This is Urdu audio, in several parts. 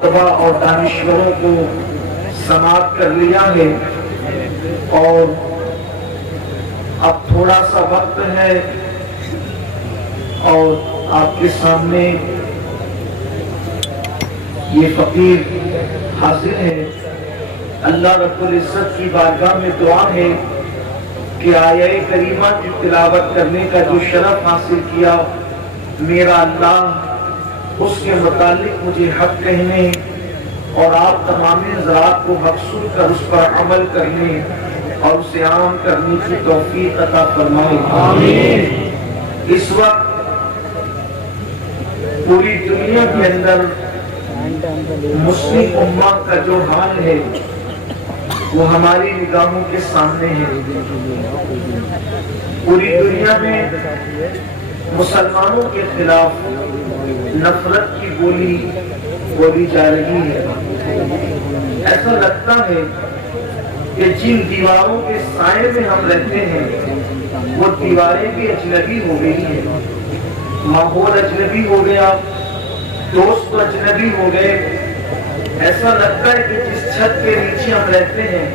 اور دانشوروں کو سماعت کر لیا ہے اور اب تھوڑا سا وقت ہے اور آپ کے سامنے یہ فقیر حاضر ہے۔ اللہ رب العزت کی بارگاہ میں دعا ہے کہ آیہ کریمہ کی تلاوت کرنے کا جو شرف حاصل کیا، میرا اللہ اس کے متعلق مجھے حق کہنے اور آپ تمام حضرات کو مقصود کر اس پر عمل کرنے اور اسے عام کرنے کی توفیق عطا فرمائے، آمین۔ اس وقت پوری دنیا کے اندر مسلم امہ کا جو حال ہے وہ ہماری نگاہوں کے سامنے ہے۔ پوری دنیا میں مسلمانوں کے خلاف نفرت کی گولی بولی جا رہی ہے۔ ایسا لگتا ہے کہ جن دیواروں کے سائے میں ہم رہتے ہیں وہ دیواریں بھی اجنبی ہو گئی ہیں، ماحول اجنبی ہو گیا، دوست اجنبی ہو گئے۔ ایسا لگتا ہے کہ جس چھت کے نیچے ہم رہتے ہیں،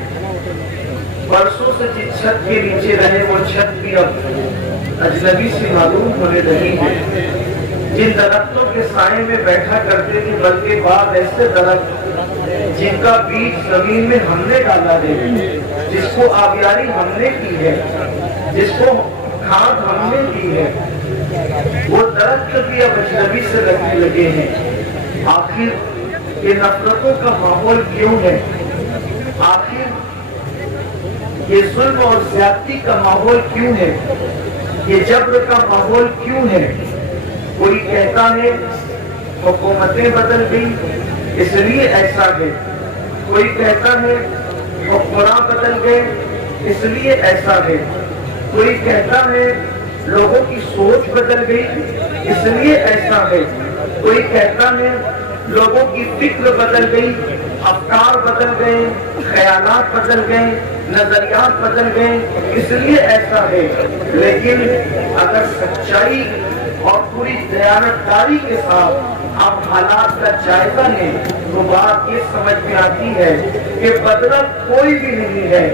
برسوں سے جس چھت کے نیچے رہے وہ چھت بھی اب اجنبی سے معلوم ہونے لگی ہے۔ جن درختوں کے سائے میں بیٹھا کرتے تھے، بلکہ بعض ایسے درخت جن کا بیج زمین میں ہم نے ڈالا ہے، جس کو آبیاری ہم نے کی ہے، جس کو کھاد ہم نے کی ہے، وہ درخت بھی اب اجنبی سے لگنے لگے ہیں۔ آخر یہ نفرتوں کا ماحول کیوں ہے؟ آخر یہ ظلم اور زیادتی کا ماحول کیوں ہے؟ یہ جبر کا ماحول کیوں ہے؟ کوئی کہتا ہے حکومتیں بدل گئی اس لیے ایسا ہے، کوئی کہتا ہے حکمراں بدل گئے اس لیے ایسا ہے، کوئی کہتا ہے لوگوں کی سوچ بدل گئی اس لیے ایسا ہے، کوئی کہتا ہے لوگوں کی فکر بدل گئی، افکار بدل گئے، خیالات بدل گئے، نظریات بدل گئے اس لیے ایسا ہے۔ لیکن اگر سچائی اور پوری دیانتداری کے ساتھ آپ حالات کا جائزہ لیں تو بات یہ سمجھ میں آتی ہے کہ بدلا کوئی بھی نہیں ہے،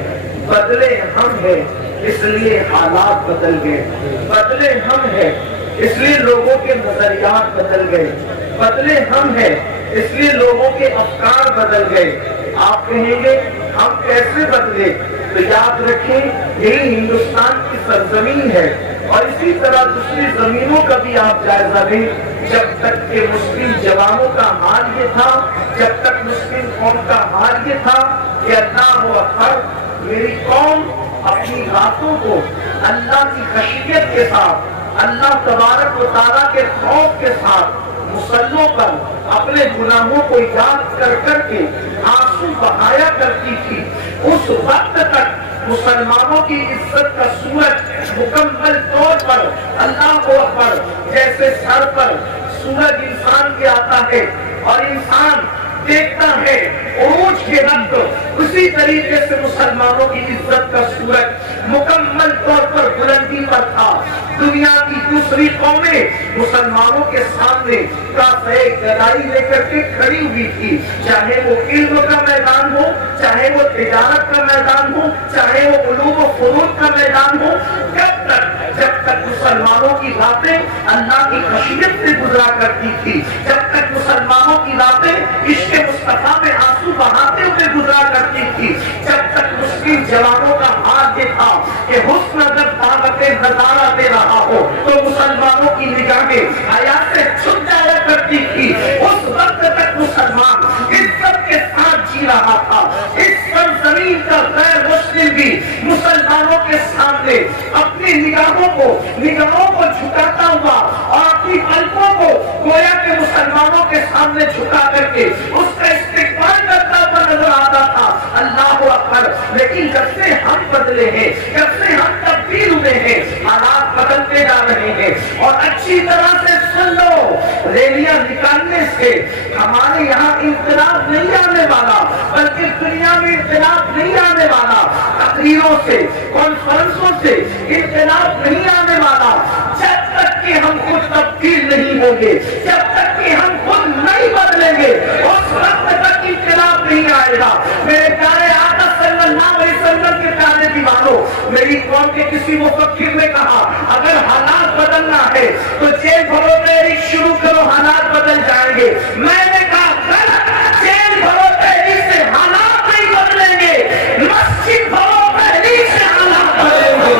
بدلے ہم ہیں اس لیے حالات بدل گئے، بدلے ہم ہیں اس لیے لوگوں کے نظریات بدل گئے، بدلے ہم ہیں اس لیے لوگوں کے افکار بدل گئے۔ آپ کہیں گے ہم کیسے بدلے؟ تو یاد رکھیں یہی ہندوستان کی سرزمین ہے اور اسی طرح دوسری زمینوں کا بھی آپ جائزہ لیں۔ جب تک کہ مسلم جوانوں کا حال یہ تھا، جب تک مسلم قوم کا حال یہ تھا کہ اللہ اکبر، میری قوم اپنی راتوں کو اللہ کی خشیت کے ساتھ، اللہ تبارک و تعالیٰ کے خوف کے ساتھ مصلوں پر اپنے گناہوں کو یاد کر کر کے آنسو بہایا کرتی تھی، اس وقت تک مسلمانوں کی عزت کا سورج مکمل طور پر اللہ اکبر جیسے سر پر سورج انسان کے آتا ہے اور انسان دیکھتا ہے عروج کے وقت، اسی طریقے سے مسلمانوں کی عزت کا سورج مکمل طور پر بلندی پر تھا۔ دنیا کی دوسری قومیں مسلمانوں کے سامنے گدائی لے کر کے کھڑی ہوئی تھی، چاہے وہ علم کا میدان ہو، چاہے وہ تجارت کا میدان ہو، چاہے وہ علوم و فنون کا میدان ہو۔ کب تک؟ جب تک مسلمانوں کی باتیں اللہ کی خشیت سے گزرا کرتی تھی، جب تک مسلمانوں کی باتیں عشق مصطفیٰ میں آنسو بہاتے ہوئے گزرا کرتی تھی، جب تک مسلم جوانوں کا حال یہ تھا کہ حسن جب دعوت نظارہ دے رہا ہو تو مسلمانوں کی نگاہیں حیا سے چھپ جایا کرتی تھی، اس وقت تک مسلمان عزت کے ساتھ جی رہا تھا۔ اس سرزمین کا غیر مسلم بھی مسلمانوں کے سامنے اپنی نگاہوں کو جھکاتا ہوا اور اپنی قلبوں کو گویا کہ مسلمانوں کے سامنے جھکا کر کے اس کا استقبال کرتا ہوا نظر آتا تھا۔ اللہ اکبر! لیکن جب سے ہم بدلے ہیں، جب سے ہم تبدیل ہوئے ہیں، حالات بدلتے جا رہے ہیں۔ اور اچھی طرح سے سن لو، ریلیاں نکالنے سے ہمارے یہاں انقلاب نہیں آنے والا، بلکہ دنیا میں انقلاب نہیں آنے والا، تقریروں سے، کانفرنسوں سے انقلاب نہیں آنے والا، جب تک کہ ہم خود تبدیل نہیں ہوں گے، جب تک کہ ہم خود نہیں بدلیں گے، اس دیوانوں، میری قوم کے کسی مفکر نے کہا اگر حالات بدلنا ہے تو جیل بھرو تحریک شروع کرو، حالات بدل جائیں گے۔ میں نے کہا غلط، جیل بھرو تحریک سے حالات نہیں بدلیں گے، مسجد بھرو تحریک سے حالات بدلیں گے۔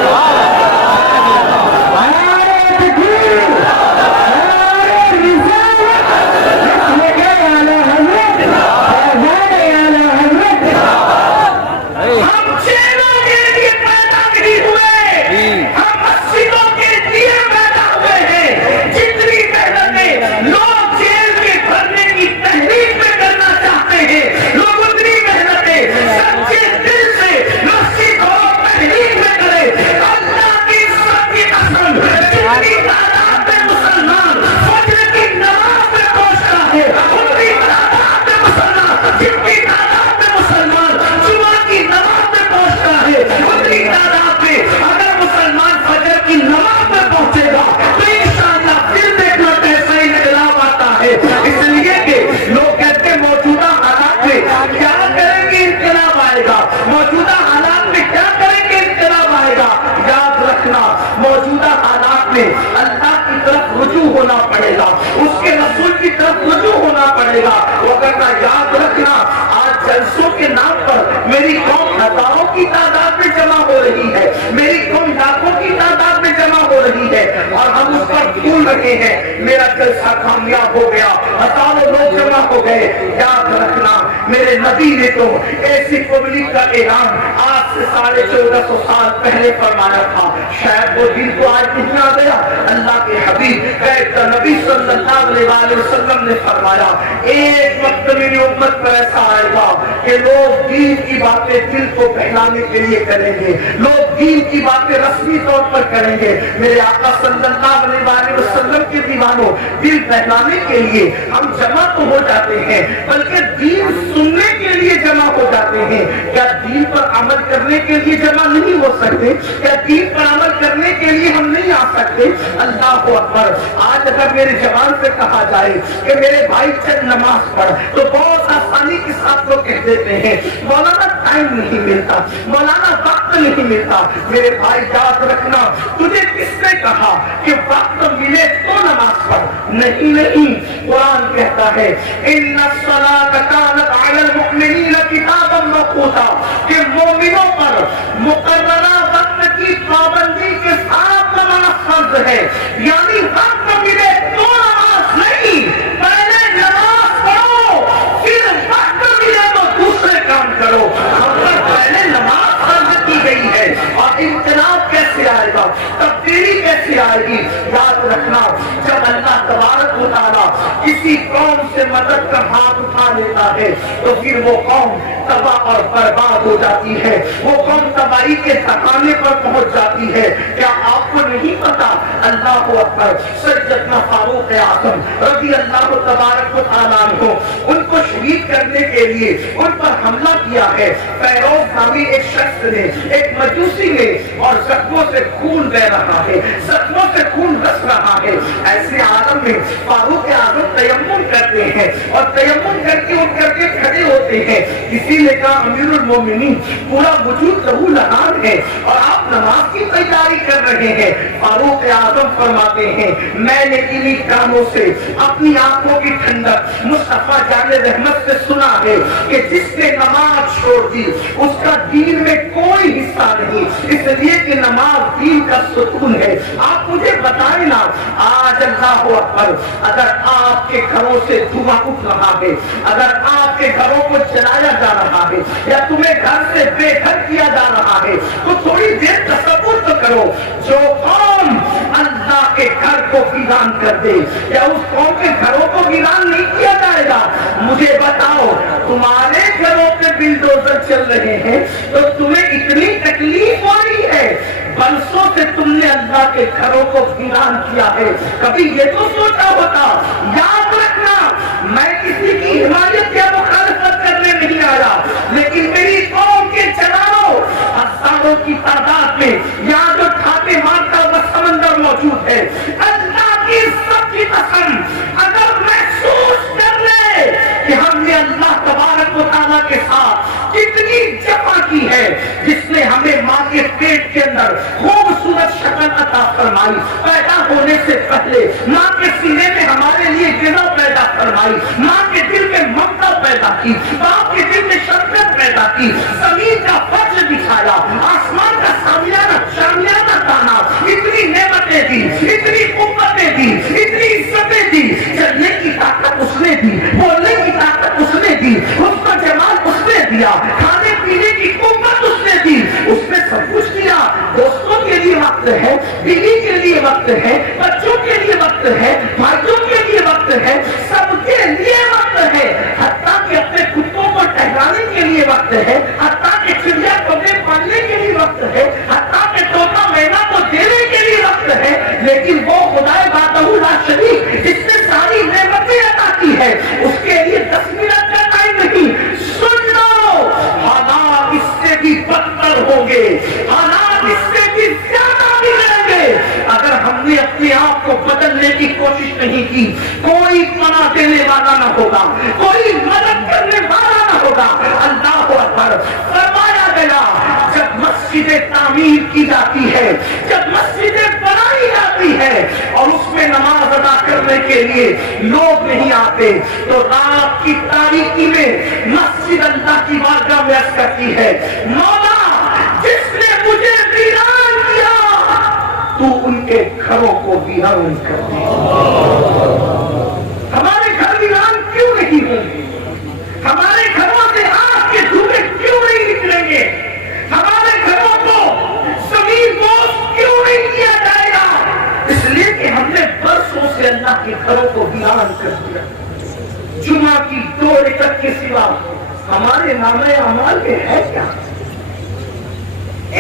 موجودہ حالات میں اللہ کی طرف رجوع ہونا پڑے گا، اس کے رسول کی طرف رجوع ہونا پڑے گا۔ وگرنہ یاد رکھنا آج جلسوں کے نام پر میری قوم ہزاروں کی تعداد میں جمع ہو رہی ہے، میری قوم لاکھوں کی تعداد میں جمع ہو رہی ہے اور ہم اس پر بھول رہے ہیں میرا جلسہ کامیاب ہو گیا، ہزاروں لوگ جمع ہو گئے۔ یاد رکھنا میرے نبی نے تو ایسی پبلک کا اعلان آج سے 1450 سال پہلے فرمایا تھا، شاید وہ دن کو آج نہیں آ گیا۔ اللہ کے حبیب نبی صلی اللہ علیہ وسلم نے فرمایا ایک وقت میری امت پر ایسا آئے گا کہ لوگ دین کی باتیں دل کو بہلانے کے لیے کریں گے، لوگ دین کی باتیں رسمی طور پر کریں گے۔ میرے آقا صلی اللہ علیہ وسلم کے دیوانوں، دل بہلانے کے لیے ہم جمع تو ہو جاتے ہیں بلکہ دین سننے کے لیے جمع ہو جاتے ہیں، کیا دین پر عمل کرنے کے لیے جمع نہیں ہو سکتے؟ کیا دین پر عمل کرنے کے لیے ہم نہیں آ سکتے؟ اللہ اکبر۔ آج اگر میرے جوان سے کہا جائے کہ میرے بھائی چل نماز پڑھ تو بہت آسانی کے ساتھ لوگ کہہ دیتے ہیں مولانا ٹائم نہیں ملتا، مولانا وقت نہیں ملتا۔ میرے بھائی یاد رکھنا تجھے کس نے کہا کہ وقت ملے تو نماز پڑھ؟ نہیں، قرآن کہتا ہے ان الصلاۃ کانت علی المؤمنین کتابا موقوتا، کہ مومنوں پر مقررہ وقت کی پابندی کے ساتھ نماز فرض ہے، یعنی وقت ملے تو نماز نہیں، پہلے نماز پڑھو پھر وقت ملے تو دوسرے کام کرو۔ ہم پر پہلے نماز فرض کی گئی ہے اور انقلاب کیسے آئے گا، تبدیلی کیسے آئے گی؟ یاد رکھنا جب اللہ تبارک و تعالیٰ کسی قوم سے مدد کا ہاتھ اٹھا لیتا ہے تو پھر وہ قوم تباہ اور برباد ہو جاتی ہے، وہ قوم تباہی کے ٹھکانے پر پہنچ جاتی ہے۔ کیا آپ کو نہیں پتا؟ اللہ اکبر، سیدنا فاروق اعظم رضی اللہ تبارک و تعالیٰ عنہ، ان کو شہید کرنے کے لیے ان پر حملہ کیا ہے فیروز نامی ایک شخص نے، ایک مجوسی نے، اور زخموں سے خون بہ رہا ہے، زخموں سے خون رس رہا ہے۔ ایسے عالم میں فاروق اعظم تیمم کرتے ہیں اور تیمم کر کے اٹھ کر کے کھڑے ہوتے ہیں۔ کسی نے کہا امیر المومنین پورا وجود لہو لہان ہے اور آپ نماز کی تیاری کر رہے ہیں۔ فاروق اعظم فرماتے ہیں میں نے انہی کانوں سے اپنی آنکھوں کی ٹھنڈک مصطفیٰ جان رحمت سے سنا ہے کہ جس نے نماز چھوڑ دی اس کا دین میں کوئی حصہ نہیں، اس لیے کہ نماز دین کا ستون ہے۔ آپ مجھے بتائیں نا آج اللہ اکبر، اگر آپ کے گھروں سے دھواں اٹھ رہا ہے، اگر آپ کے گھروں کو جلایا جا رہا ہے یا تمہیں گھر سے بے گھر کیا جا رہا ہے تو تھوڑی دیر تصور تو کرو، جو قوم اللہ کے گھر کو ویران کر دے یا اس قوم کے گھروں کو ویران نہیں کیا جائے گا؟ مجھے بتاؤ تمہارے گھروں پہ بلڈوزر چل رہے ہیں تو تمہیں اتنی تکلیف ہو رہی ہے، برسوں سے تم نے اللہ کے گھروں کو ویران کیا ہے، کبھی یہ تو سوچا ہوتا؟ یاد رکھنا میں کسی کی حمایت یا مخالفت کرنے نہیں آیا، لیکن میری قوم کے جوانوں ہزاروں کی تعداد میں یہاں جو ٹھاٹے مارتا ہوا سمندر موجود ہے، اللہ کی سب کی قسم اگر محسوس کر لے کہ ہم نے اللہ تبارک و تعالیٰ کے ساتھ کتنی جفا کی ہے، جس نے ہمیں ماں کے پیٹ کے اندر خوبصورت شکل عطا فرمائی، پیدا ہونے سے پہلے ماں کے سینے میں ہمارے لیے غذا پیدا فرمائی، ماں کے دل میں ممتا پیدا کی، باپ کے دل میں شفقت پیدا کی، زمین کا فرش بچھایا، آسمان کا شامیانہ تانا، اتنی نعمتیں دی، اتنی قوتیں دی، اتنی عزتیں دی، چلنے کی طاقت اس نے دی، بولنے کی طاقت اس نے دی، اس کا جمال اس نے دیا، کھانے پینے کی قوت اس نے دی، اس نے سب کچھ دیا۔ دوستوں کے لیے وقت ہے، بیوی کے لیے وقت ہے، بچوں کے لیے وقت ہے، بھائیوں کے لیے وقت ہے، سب کے لیے وقت ہے، حتیٰ کہ اپنے کتوں کو ٹہلانے کے لیے وقت ہے، حتیٰ کہ چڑیا کوے پالنے کے لیے وقت ہے، حتیٰ کہ طوطا مینا کو دینے کے لیے وقت ہے، لیکن وہ خدائے وحدہ لا شریک جس نے ساری نعمتیں عطا کی ہے، اس کے لیے 10 منٹ کا ٹائم نہیں۔ سن لو، حالات اس سے بھی بدتر ہوں گے، حالات اس سے بھی زیادہ بگڑیں گے اگر ہم نے اپنے آپ کو بدلنے کی کوشش نہیں کی۔ کوئی پناہ دینے والا نہ ہوگا، کوئی مدد کرنے والا نہ ہوگا۔ اللہ اکبر۔ فرمایا گیا جب مسجدیں تعمیر کی جاتی ہے، جب مسجدیں بنائی جاتی ہے اور اس میں نماز ادا کرنے کے لیے لوگ نہیں آتے، تو رات کی تاریکی میں مسجد اللہ کی بارگاہ میں عرض کرتی ہے، مولا جس نے مجھے ویران کیا تو ان کے گھروں کو ویران کر دے۔ ہمارے گھر ویران کیوں نہیں ہوں گے؟ ہمارے گھروں سے آگ کے دھوئیں کیوں نہیں نکلیں گے؟ ہمارے گھروں کو زمین بوس کیوں نہیں کیا جائے گا؟ اس لیے کہ ہم نے برسوں سے اللہ کے گھروں کو ویران کر دیا۔ جمعہ کی 2 رکعت کے سوا ہمارے نامہ اعمال میں ہے کیا؟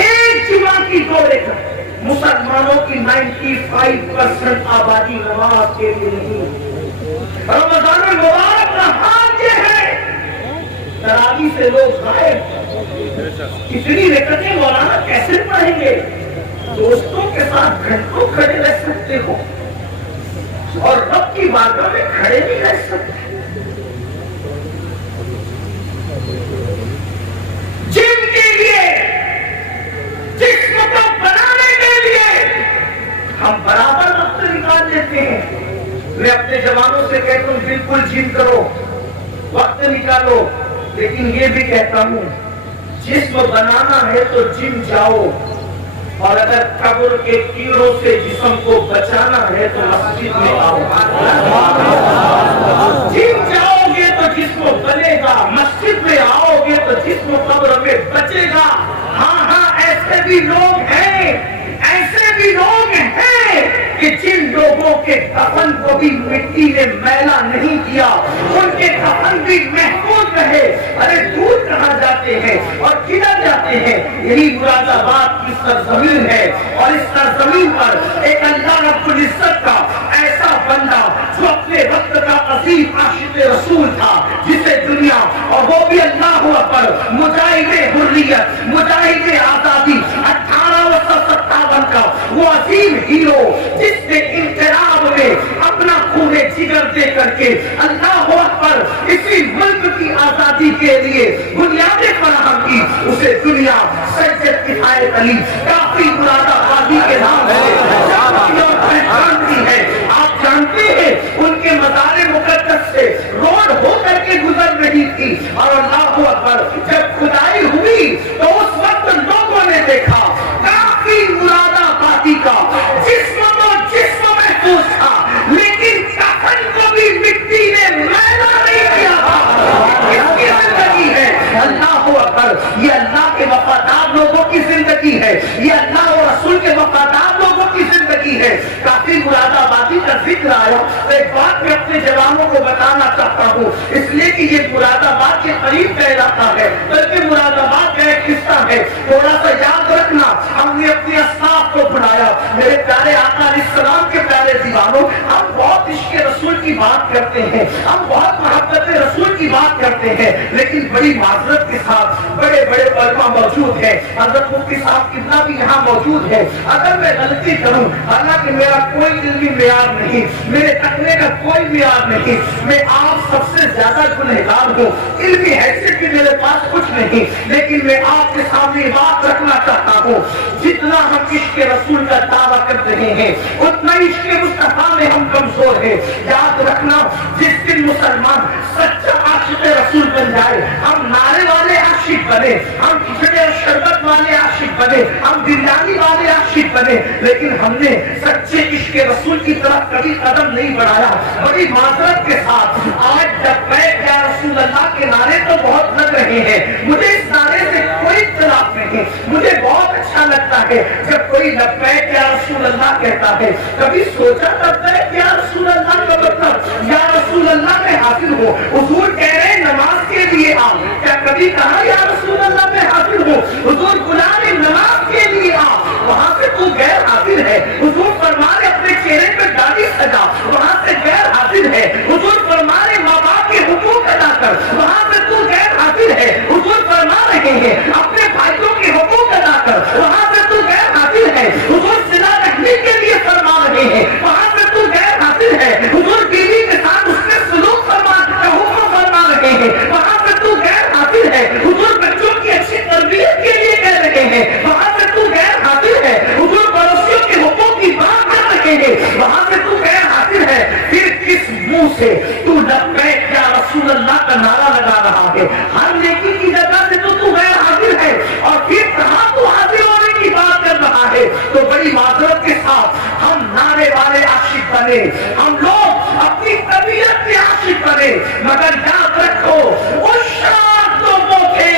ایک جمعہ کی 2 رکعت۔ مسلمانوں کی 95% آبادی نماز کے لیے نہیں۔ رمضان المبارک کا حال یہ ہے، تراویح سے لوگ غائب۔ کتنی رکعتیں مولانا کیسے پڑھیں گے؟ دوستوں کے ساتھ گھنٹوں کھڑے رہ سکتے ہو اور رب کی بارگاہ میں کھڑے نہیں رہ سکتے۔ جن کے لیے، جسم کو بنانے کے لیے ہم برابر وقت نکال لیتے ہیں۔ میں اپنے جوانوں سے کہتا ہوں بالکل جم کرو، وقت نکالو، لیکن یہ بھی کہتا ہوں جسم بنانا ہے تو جم جاؤ، اور اگر قبر کے کیڑوں سے جسم کو بچانا ہے تو مسجد میں آؤ۔ جم جاؤ گے تو جسم بنے گا، مسجد میں آؤ گے تو جسم قبر میں بچے گا۔ ہاں ہاں، ایسے بھی لوگ ہیں، ایسے بھی لوگ ہیں کہ جن لوگوں کے کفن کو بھی مٹی نے میلا نہیں کیا، ان کے کفن بھی محفوظ رہے۔ ارے دور کہاں جاتے ہیں اور کدھر جاتے ہیں؟ یہی مراد آباد کی سرزمین ہے، اور اس سرزمین پر ایک اللہ رب العزت کا ایسا بندہ جو اپنے وقت کا عظیم عاشق رسول تھا، جسے دنیا، اور وہ بھی اللہ اکبر، مجاہد حریت، مجاہد آزادی، 1857 کا وہ عظیم ہیرو جس نے انقلاب میں اپنا خون جگر دے کر کے اللہ اکبر اسی ملک کی آزادی کے لیے بنیادیں فراہم کی، اسے دنیا سید کفایت علی کافی مراد آبادی کے نام سے جانتی ہے۔ آپ جانتے ہیں ان کے مزار مقدس سے روڈ ہو کر کے گزر رہی تھی، اور اللہ اکبر جب کھدائی ہوئی تو اس وقت لوگوں نے دیکھا کافی مراد آبادی کا جسم تو جسم محفوظ تھا، لیکن کفن کو بھی مٹی نے میلا نہیں کیا تھا۔ اس کی زندگی ہے اللہ اکبر، یہ اللہ کے وفادار لوگوں کی زندگی ہے، یہ اللہ اور رسول کے وفادار لوگوں کی زندگی ہے۔ کافی مراد آبادی کا ذکر آیا، ایک بات میں اپنے جوانوں کو بتانا چاہتا ہوں، اس لیے کہ یہ مراد آباد کے قریب کا علاقہ ہے، بلکہ مراد آباد کا ایک حصہ ہے۔ تھوڑا سا یاد رکھنا، ہم نے اپنے اسلاف کو بنایا۔ میرے پیارے آقا علیہ السلام کے پیارے دیوانوں، ہم بہت عشق رسول کی بات کرتے ہیں، ہم بہت محبت رسول کی بات کرتے ہیں، لیکن بڑی معذرت کے ساتھ بڑے بڑے علماء موجود ہیں، حضرت مفتی صاحب کتنا بھی یہاں موجود ہے، اگر میں غلطی کروں، حالانکہ میرا کوئی علمی معیار نہیں، میرے تقوی کا کوئی معیار نہیں، میں آپ سب سے زیادہ گنہگار گزار ہوں، علمی حیثیت کی میرے پاس کچھ نہیں، لیکن میں آپ کے سامنے بات رکھنا چاہتا ہوں، جتنا ہم عشق رسول کا دعویٰ کر رہے ہیں اتنا عشق مصطفیٰ میں ہم کمزور ہیں۔ یاد رکھنا، جس دن مسلمان سچا عاشق رسول بن جائے، ہم نعرے والے عاشق بنے، ہم کھچڑے اور شربت والے عاشق بنے، ہم بریانی والے عاشق بنے، لیکن ہم نے سچے عشق رسول کی طرف کبھی قدم نہیں بڑھایا۔ بڑی معذرت کے ساتھ آج لبیک یا رسول اللہ کے نعرے تو بہت لگ رہے ہیں، مجھے اس نعرے سے کوئی اختلاف نہیں، مجھے بہت اچھا لگتا ہے جب کوئی لبیک یا رسول اللہ کہتا ہے۔ کبھی سوچا لبیک یا رسول اللہ کا مطلب یا رسول اللہ میں حاضر ہو، حضور کہہ رہے ہیں نماز کے لیے آ، کیا کبھی کہا یا رسول اللہ میں حاضر ہو؟ حضور بلا رہے نماز کے لیے آ، وہاں سے تو غیر حاضر ہے۔ حضور فرما رہے اپنے چہرے پہ داڑھی سجا، وہاں سے غیر حاضر ہے۔ حضور فرما رہے ماں باپ کے حقوق ادا کر، وہاں سے تو غیر حاضر ہے۔ حضور فرما رہے ہیں اپنے بھائیوں کے حقوق ادا کر، وہاں سے تو غیر حاضر ہے۔ حضور صلہ رحمی کے لیے فرما رہے ہیں، وہاں سے تو غیر حاضر ہے۔ حضور بیوی کے ساتھ اس نے سلوک فرما رہے ہیں، وہاں سے تو غیر حاضر ہے۔ حضور بچوں کی اچھی تربیت کے لیے کہہ رہے ہیں، وہاں سے تو غیر حاضر ہے۔ حضور پڑوسیوں کے حقوق کی بات کر رہے ہیں، وہاں سے تو غیر حاضر ہے۔ پھر کس منہ سے تو لبیک یا رسول اللہ کا نعرہ لگا رہا ہے؟ ہر نیکی کی جگہ سے تو غیر حاضر ہے، اور پھر کہاں تو حاضر ہونے کی بات کر رہا ہے؟ تو بڑی معذرت کے ساتھ ہم نعرے والے عاشق بنے، ہم لوگ اپنی طبیعت کے عاشق بنے، مگر یاد رکھو اس شان تو وہ تھے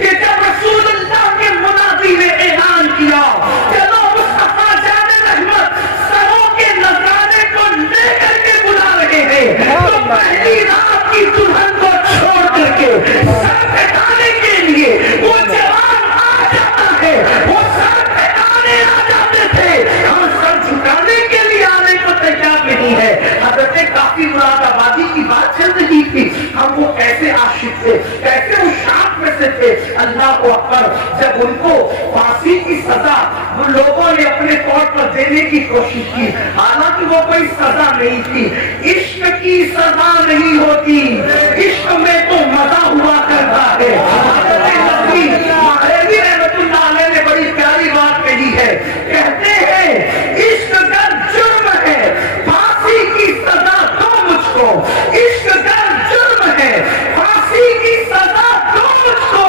کہ جب رسول اللہ کے منادی نے اعلان کیا چلو مصطفیٰ جان رحمت سروں کے نذرانے کو لے کر کے بلا رہے ہیں، تو پہلی رات کی دلہن کو چھوڑ کر کے سر پھٹانے کے لیے وہ جوان آ جاتا ہے، وہ سر پھٹانے آ جاتے تھے، ہم سر جھکانے کے لیے آنے کو تیار نہیں ہے۔ حضرت کافی مراد آبادی کی بات چل رہی تھی، ہم وہ کیسے عاشق تھے، کیسے اس شان میں سے تھے۔ اللہ اکبر، جب ان کو پھانسی کی سزا وہ لوگوں نے اپنے طور پر دینے کی کوشش کی، حالانکہ وہ کوئی سزا نہیں تھی، عشق کی سزا نہیں ہوتی، عشق میں تو مزہ ہوا کرتا ہے۔ مغربی رحمت اللہ علیہ نے بڑی پیاری بات کہی ہے، کہتے ہیں عشق گر جرم ہے پھانسی کی سزا دو مجھ کو، عشق گر جرم ہے پھانسی کی سزا دو مجھ کو،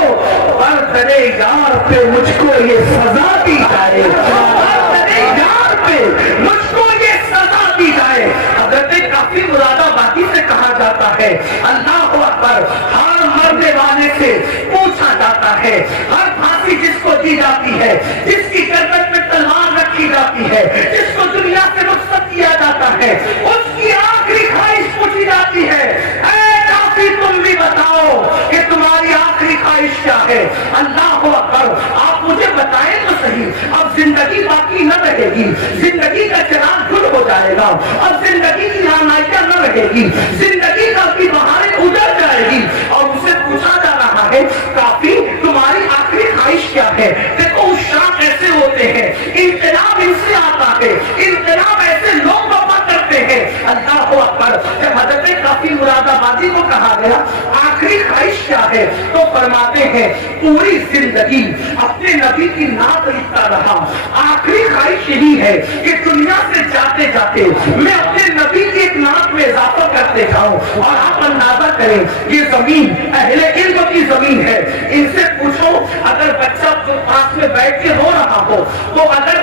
پر درے یار پہ مجھ کو یہ سزا دی جائے، پر درے یار پہ مجھ کو یہ سزا دی جائے۔ حضرت کافی مراد آبادی سے کہا جاتا ہے، اللہ اکبر، ہر مرنے والے سے پوچھا جاتا ہے، ہر پھانسی جس کو دی جاتی ہے، جس کی گردن میں تلوار رکھی جاتی ہے، جس کو دنیا سے رخصت کیا جاتا ہے، اس کی آخری خواہش پوچھی جاتی ہے، اے کافی تم بھی بتاؤ کہ تمہاری آخری خواہش کیا ہے؟ اللہ اکبر، آپ مجھے بتائیں تو صحیح، اب زندگی باقی نہ رہے گی، زندگی کا چراغ گل ہو جائے گا، اب زندگی کی رہنمائیاں نہ رہے گی، زندگی کا بھی بہاریں اجڑ جائے گی، اور اسے پوچھا جا رہا ہے کافی تمہاری آخری خواہش کیا ہے؟ دیکھو اس شام ایسے ہوتے ہیں، انقلاب ان سے آتا ہے، انقلاب ایسے لوگ وفا کرتے ہیں۔ اللہ اکبر، جب حضرت کافی مراد آبادی کو کہا گیا آخری خواہش کیا ہے تو فرماتے ہیں پوری زندگی اپنے نبی کی نعت لکھتا رہا، آخری خواہش یہی ہے کہ دنیا سے جاتے جاتے میں اپنے نبی کی ایک نعت میں اضافہ کرتے جاؤں۔ اور آپ اندازہ کریں یہ زمین اہل علم کی زمین ہے، ان سے پوچھو اگر بچہ جو پاس میں بیٹھ کے رو رہا ہو تو اگر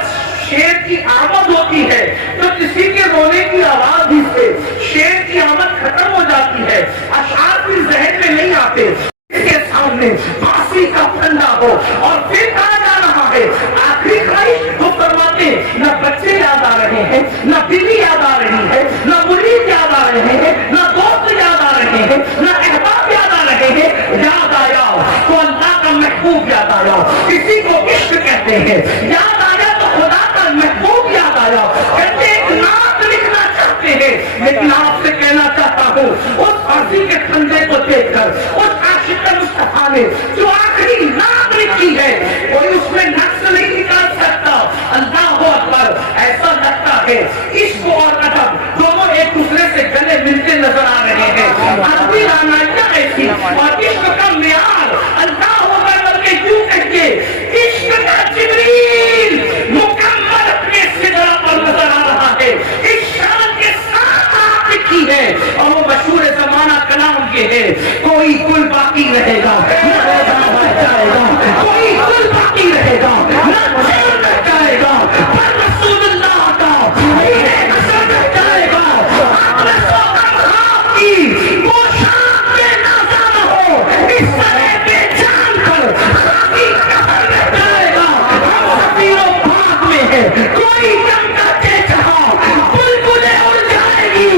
شیر کی آمد ہوتی ہے تو کسی کے رونے کی آواز ہی سے شیر کی آمد ختم ہو جاتی ہے، اشعار بھی ذہن میں نہیں آتے۔ اس کے سامنے پھانسی کا پھندا ہو اور پھر کہا جا رہا ہے آخری خواہش، وہ فرماتے نہ بچے یاد آ رہے ہیں، نہ بیوی یاد آ رہی ہے، نہ مرید یاد آ رہے ہیں، نہ دوست یاد آ رہے ہیں، نہ احباب یاد آ رہے ہیں، یاد آیا تو اللہ کا محبوب یاد آیا، کسی کو عشق کہتے ہیں، یاد آیا تو خدا کا محبوب یاد آیا۔ کہتے ایک نعت لکھنا چاہتے ہیں، لیکن آپ سے کہنا چاہتا ہوں اس پھانسی کے پھندے کو دیکھ کر اس عاشق مصطفیٰ نے جو آخری نعت لکھی ہے کوئی اس میں نقص نہیں نکال سکتا۔ اللہ اکبر، ایسا لگتا ہے عشق اور ادب دونوں ایک دوسرے سے گلے ملتے نظر آ رہے ہیں۔ عربی رعنائیاں ایسی کوئی گل باقی رہے گا نہ رہ جائے گا، کوئی گل باقی رہے گا نہ چین رہ جائے گا، پر رسول اللہ کا میرے حسن رہ جائے گا۔ آپ نے سوگن خواب کی وہ شام میں نازا ہو، اس طرح بے جان پر خاکی کہر رہ جائے گا۔ ہم سفیر و بھاگ میں ہے، کوئی جنگ کرتے جہاں بلبلیں اڑ جائے گی،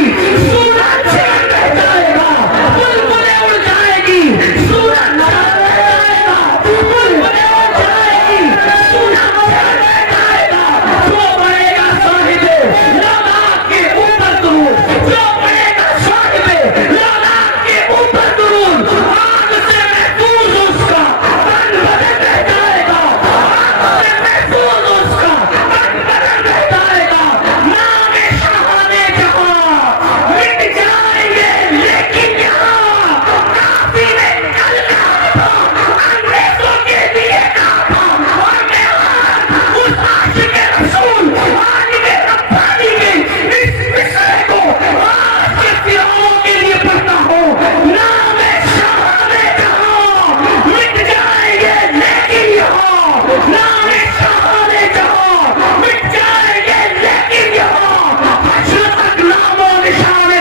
سورج چین رہ جائے گا، بلبلیں اڑ جائے گی، سورج چین رہ جائے گا، بلبلیں اڑ جائے گی، سورج چین رہ جائے گا۔ جو بڑھے گا صاحب لولاک کے اوپر درود، جو بڑھے گا صاحب لولاک کے اوپر درود، آگ سے محفوظ اس کا تن بدن رہ جائے گا، آگ سے محفوظ اس کا تن بدن رہ جائے گا۔ نام شاہانے جہاں مٹ جائیں گے لیکن یہاں کافی نے نکلنا تھا، انگریزوں کے لیے نہ تھا، اور میں آج اس عاشق رسول عالم ربانی کے اس مصرے کو آج کے فرعونوں کے لیے پڑھتا ہوں۔ نام شاہانے جہاں مٹ جائیں گے لیکن یہاں، نام شاہانے جہاں مٹ جائیں گے لیکن یہاں، حشر تک نام و نشان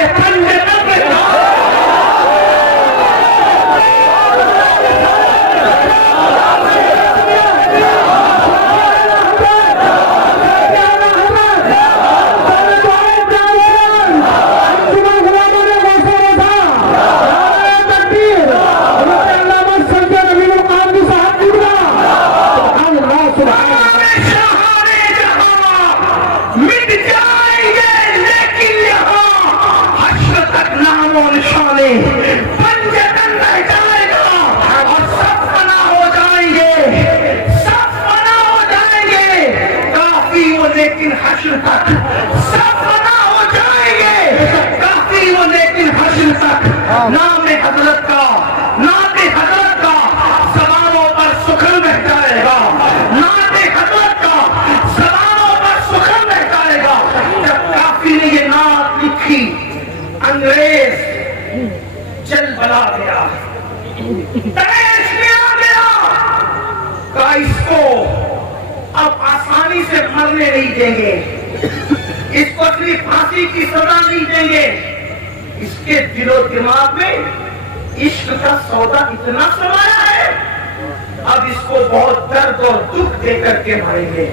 پنج نبر شاہانے جہاں مٹ جائیں گے لیکن یہاں، حشر تک نام و نشانے پنجتن رہ جائے گا، اور سب فنا ہو جائیں گے، سب فنا ہو جائیں گے، کافی وہ لیکن حشر تک سب فنا ہو جائیں گے، کافی وہ لیکن حشر تک نام حضرت کا، نام حضرت کا زبانوں پر سخن رہ جائے گا، نام حضرت کا زبانوں پر سخن رہ جائے گا۔ جب کافی نے یہ نعت لکھی، انگریز جل بلا گیا، تیش میں آ گیا، کہا اس کو اب آسانی سے مرنے نہیں دیں گے، اس کو اپنی پھانسی کی سزا نہیں دیں گے، اس کے دل و دماغ میں عشق کا سودا اتنا سمایا ہے، اب اس کو بہت درد اور دکھ دے کر کے ماریں گے۔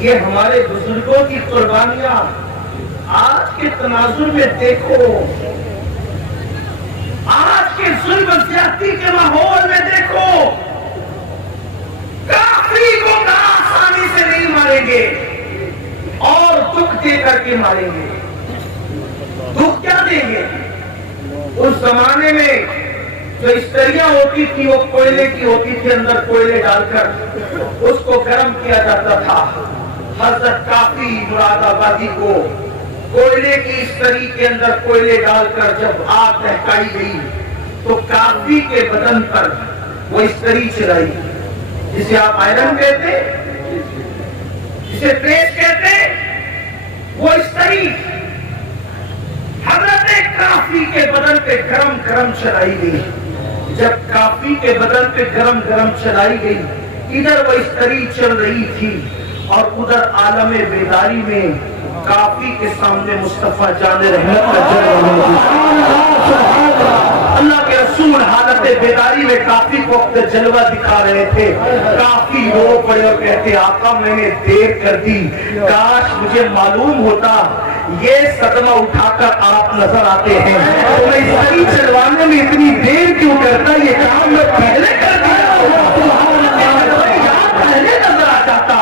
یہ ہمارے بزرگوں کی قربانیاں آج کے تناظر میں دیکھو، آج کے ظلم و زیادتی کے ماحول میں دیکھو، کافی کو آسانی سے نہیں ماریں گے اور دکھ دے کر کے ماریں گے۔ دکھ کیا دیں گے؟ اس زمانے میں جو استریاں ہوتی تھی وہ کوئلے کی ہوتی تھی، اندر کوئلے ڈال کر اس کو گرم کیا جاتا تھا۔ حضرت کافی مراد آبادی کو کوئلے کی استری کے اندر کوئلے ڈال کر جب آگ دہکائی گئی تو کافی کے بدن پر وہ استری چلائی، جسے آپ آئرن کہتے، جسے پریس کہتے، وہ استری حضرت کافی کے بدن پہ گرم گرم چلائی گئی۔ جب کافی کے بدن پہ گرم گرم چلائی گئی، ادھر وہ استری چل رہی تھی اور ادھر عالم بیداری میں کافی کے سامنے مصطفیٰ جان رحمت کا جلوہ اللہ کے رسول حالت بیداری میں کافی کو اپنا جلوہ دکھا رہے تھے۔ کافی رو پڑے اور کہتے آقا میں نے دیر کر دی، کاش مجھے معلوم ہوتا یہ صدمہ اٹھا کر آپ نظر آتے ہیں تو میں اس طریق چلوانے میں اتنی دیر کیوں کرتا، یہ کام میں پہلے کر دیا پہلے نظر آ جاتا۔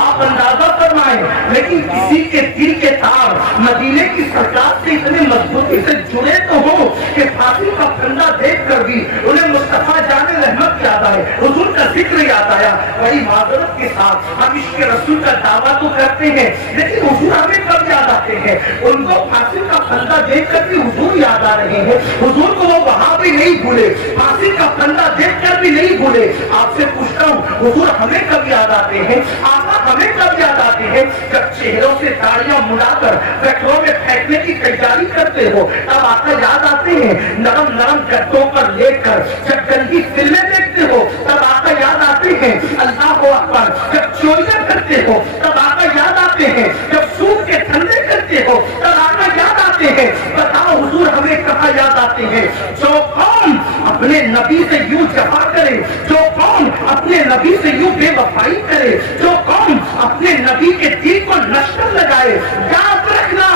آپ اندازہ فرمائیں، لیکن کسی کے دل کے تار مدینے کی سرکار سے اتنے مضبوطی سے جڑے تو ہوں کہ پھانسی کا پھندا دیکھ کر بھی انہیں مصطفیٰ جان رحمت یاد آئے، حضور کا ذکر یاد آیا۔ بڑی معذرت کے ساتھ ہم عشق رسول کا دعویٰ تو کرتے ہیں لیکن حضور ہمیں کب یاد آتے ہیں؟ ان کو پھانسی کا پھندا دیکھ کر بھی حضور یاد آ رہے ہیں، حضور کو وہ وہاں بھی نہیں بھولے، پھانسی کا پھندا دیکھ کر بھی نہیں بھولے۔ آپ سے پوچھتا ہوں حضور ہمیں کب یاد آتے ہیں؟ آقا ہمیں کب یاد آتے ہیں؟ ہے جب چہروں سے داڑیاں مڑا کر گٹروں میں پھینکنے کی تیاری کرتے ہو تب آقا یاد آتے ہیں. نرم نرم گدوں پر لے کر جب گندی فلمیں دیکھتے ہو تب آقا یاد آتے ہیں. اللہ اکبر. جب چوریاں کرتے ہو تب آقا یاد آتے ہیں. جب سود کے دھندے کرتے ہو تب آقا یاد آتے ہیں. بتاؤ حضور ہمیں کہاں یاد آتے ہیں؟ جو قوم اپنے نبی سے یوں جفا کرے, جو قوم اپنے نبی سے یوں بے وفائی کرے, جو قوم اپنے نبی کے دین کو لشکر لگائے, یاد رکھنا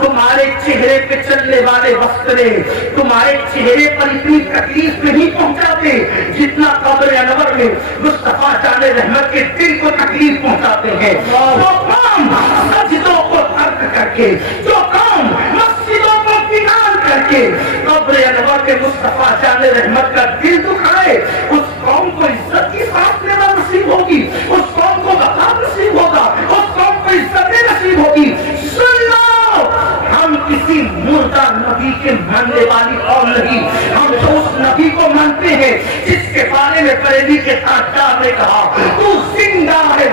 تمہارے چہرے پہ چلنے والے وسطرے تمہارے چہرے پر اتنی تکلیف نہیں پہنچاتے جتنا قبر انور میں مصطفیٰ جان رحمت کے دل کو تکلیف پہنچاتے ہیں. جو قوم سجدوں کو ترک کر کے, جو قوم مسجدوں کو بگاڑ کر کے قبر انور کے مصطفیٰ جان رحمت کا دل دکھائے, اس قوم کو عزت کی سانس لینا نصیب ہوگی, اس قوم کو وقار نصیب ہوگا, اس قوم کو عزت نصیب ہوگی. سن لو, ہم کسی مردہ نبی کے ماننے والی قوم نہیں, ہم تو اس نبی کو مانتے ہیں جس کے بارے میں بریلی کے تاجدار نے کہا تو زندہ ہے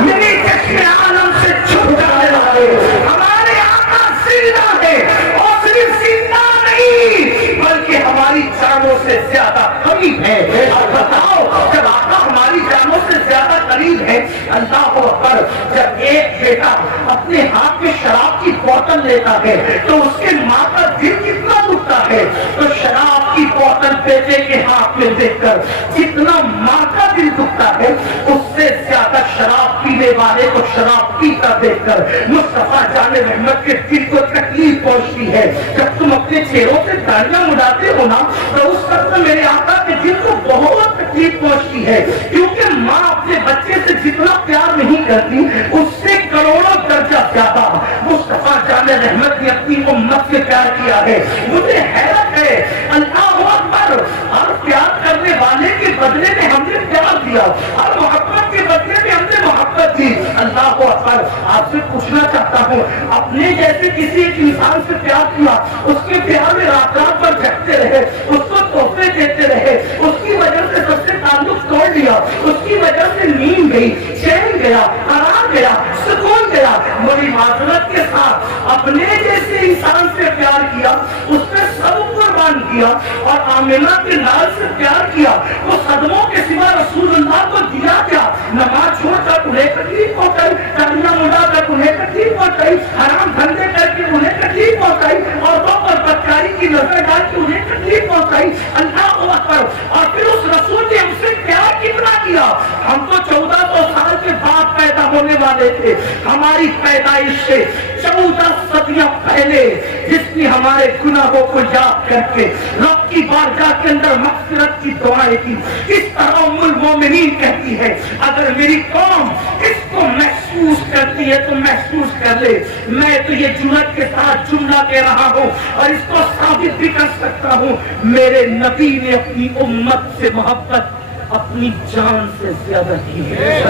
میری چشم عالم سے چھپ جانے والے ہمارے آقا زندہ ہے, اور صرف زندہ نہیں بلکہ ہماری جانوں سے زیادہ قریب ہے. اور بتاؤ جب آقا ہماری جانوں سے زیادہ قریب ہے, اللہ اکبر, جب ایک بیٹا اپنے ہاتھ میں شراب کی بوتل لیتا ہے تو اس کے ماں کا دل کتنا دکھتا ہے, تو شراب کی بوتل بیٹے کے ہاتھ میں دیکھ کر جتنا ماں کا دل دکھتا ہے اس سے زیادہ شراب پینے والے کو شراب پیتا دیکھ کر مصطفیٰ جان رحمت کے دل کو تکلیف پہنچتی ہے. جب تم اپنے چہروں سے داڑیاں مڑاتے ہو نا تو اس وقت میرے آقا کے دل کو بہت تکلیف پہنچتی ہے, کیونکہ ماں اپنے بچے سے جتنا پیار نہیں کرتی اس سے کروڑوں درجہ زیادہ مصطفیٰ جان رحمت نے اپنی امت سے پیار کیا ہے. مجھے حیرت ہے, اللہ اکبر, ہر پیار کرنے والے کے بدلے میں ہم نے پیار دیا, ہر محبت کے بدلے میں ہم نے محبت دی. اللہ اکبر, آپ سے پوچھنا چاہتا ہوں, اپنے جیسے کسی ایک انسان سے پیار کیا, اس کے پیار میں رات رات پر جگتے رہے, اس کو تحفے دیتے رہے, اس کی وجہ سے سب سے تعلق توڑ لیا, اس کی وجہ سے نیند گئی, چین گیا, آرام گیا, سکون گیا, بڑی معذرت کے ساتھ اپنے جیسے انسان سے پیار کیا, اس پہ سب قربان کیا, اور آمنہ کے لال سے پیار کیا, وہ صدموں کے سوا رسول اللہ کو دیا کیا, نماز چھوڑ کر انہیں تکلیف پہنچائی, داڑیاں مڑا کر انہیں تکلیف پہنچائی, حرام دھندے کر کے انہیں تکلیف پہنچائی, عورتوں پر بدکاری کی نظر ڈال کے انہیں تکلیف پہنچائی. اللہ اکبر, اور پھر اس رسول نے ہم سے پیار کتنا کیا. ہم تو 1400 سال کے بعد پیدا ہونے والے تھے, ہماری پیدائش سے 14 صدیاں پہلے جس نے ہمارے گناہوں کو یاد کر کے رب کی بارگاہ کے اندر مغفرت کی دعائیں کی. اس طرح ام المومنین کہتی ہے, اگر میری قوم اس کو محسوس کرتی ہے تو محسوس کر لے. میں تو یہ جرأت کے ساتھ جملہ کہہ رہا ہوں اور اس کو ثابت بھی کر سکتا ہوں, میرے نبی نے اپنی امت سے محبت اپنی جان سے زیادہ کی ہے.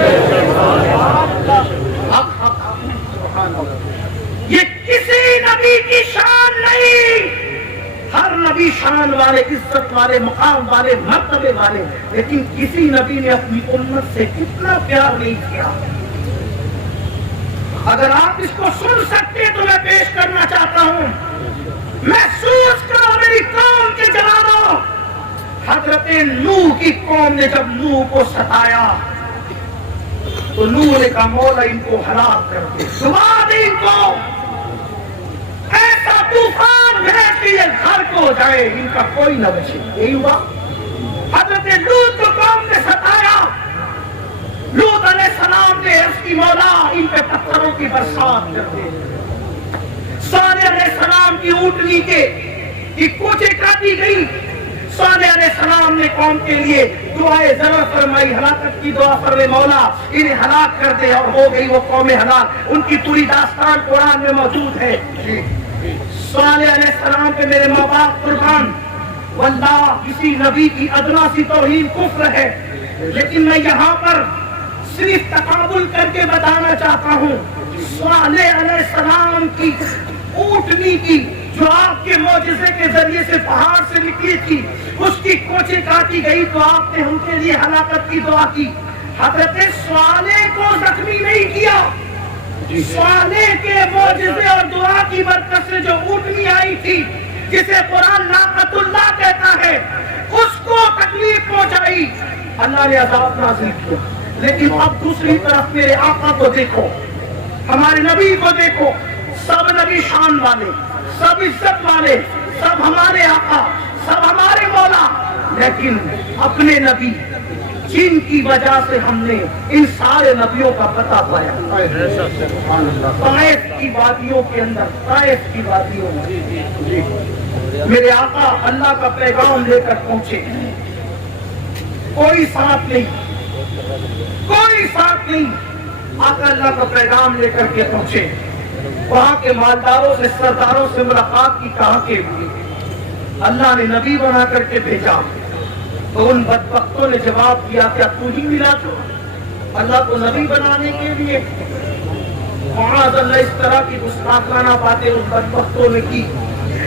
یہ کسی نبی کی شان نہیں, ہر نبی شان والے, عزت والے, مقام والے, مرتبے والے, لیکن کسی نبی نے اپنی امت سے کتنا پیار نہیں کیا. اگر آپ اس کو سن سکتے تو میں پیش کرنا چاہتا ہوں, محسوس کرو میری قوم کے جوانوں, حضرت نوح کی قوم نے جب نوح کو ستایا تو نوح نے کہا مولا ان کو ہلاک کر دے, دبا دے ان کو, ایسا طوفان بھیج کے یہ گھر کو ہو جائے, ان کا کوئی نہ بچے. یہی ہوا. حضرت لوط کو قوم نے ستایا, لوط علیہ السلام نے عرض کی مولا ان پہ پتھروں کی برسات کر دے. صالح علیہ السلام کی اونٹنی کی کوچے کاٹی گئی. صالح علیہ السلام نے قوم کے لیے دعائے ذرا فرمائی, ہلاکت کی دعا فرمائے, مولا انہیں ہلاک کر دے, اور ہو گئی وہ قوم ہلاک. ان کی پوری داستان قرآن میں موجود ہے. صالح علیہ السلام کے میرے ماں باپ قربان, واللہ کسی نبی کی ادنا سی توہین کفر ہے, لیکن میں یہاں پر صرف تقابل کر کے بتانا چاہتا ہوں. صالح علیہ السلام کی اونٹنی کی جو آپ کے معجزے کے ذریعے سے پہاڑ سے نکلی تھی, اس کی کوچے کاٹی گئی تو آپ نے ان کے لیے ہلاکت کی دعا کی. حضرت صالح کو زخمی نہیں کیا. صالح کے معجزے اور دعا کی برکت سے جو اونٹنی آئی تھی جسے قرآن ناقۃ اللہ کہتا ہے اس کو تکلیف پہنچائی, اللہ نے عذاب نازل کیا. لیکن اب دوسری طرف میرے آقا کو دیکھو, ہمارے نبی کو دیکھو, سب نبی شان والے, سب عزت والے, سب ہمارے آقا, سب ہمارے مولا, لیکن اپنے نبی جن کی وجہ سے ہم نے ان سارے نبیوں کا پتہ پایا, طائف کی وادیوں کے اندر, طائف کی وادیوں میں میرے آقا اللہ کا پیغام لے کر پہنچے. کوئی ساتھ نہیں, کوئی ساتھ نہیں, آقا اللہ کا پیغام لے کر کے پہنچے. وہاں کے مالداروں سے, سرداروں سے ملاقات کی, کہا کہ اللہ نے نبی بنا کر کے بھیجا. تو ان بدبختوں نے جواب دیا کہ اب تو ہی ملا تو اللہ کو نبی بنانے کے لیے. معاذ اللہ, اس طرح کی گستاخانہ باتیں ان بدبختوں نے کی.